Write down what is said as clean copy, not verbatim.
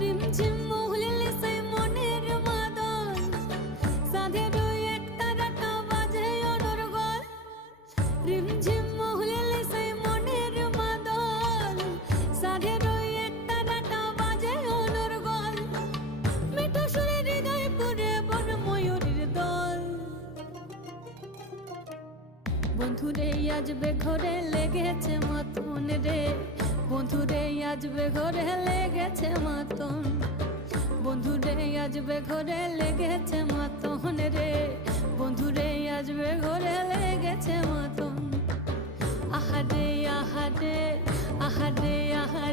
রিমঝিম মহুলিলে সেই মনের মাদল, সাধের এক তারাটা বাজে অনর্গল। রিমঝিম মহুলিলে সেই মনের মাদল, সাধের এক তারাটা বাজে অনর্গল। মিঠো সুরে হৃদয় পুরে বন ময়ূরীর দল। বন্ধুরে আজবে ঘরে লেগেছে মাতন রে, বন্ধুরে আজবে ঘরে লেগেছে মাতন। বন্ধুরে আজবে ঘরে লেগেছে মাতন রে, বন্ধুরে আজবে ঘরে লেগেছে মাতন। আহারে আহারে আহারে আহারে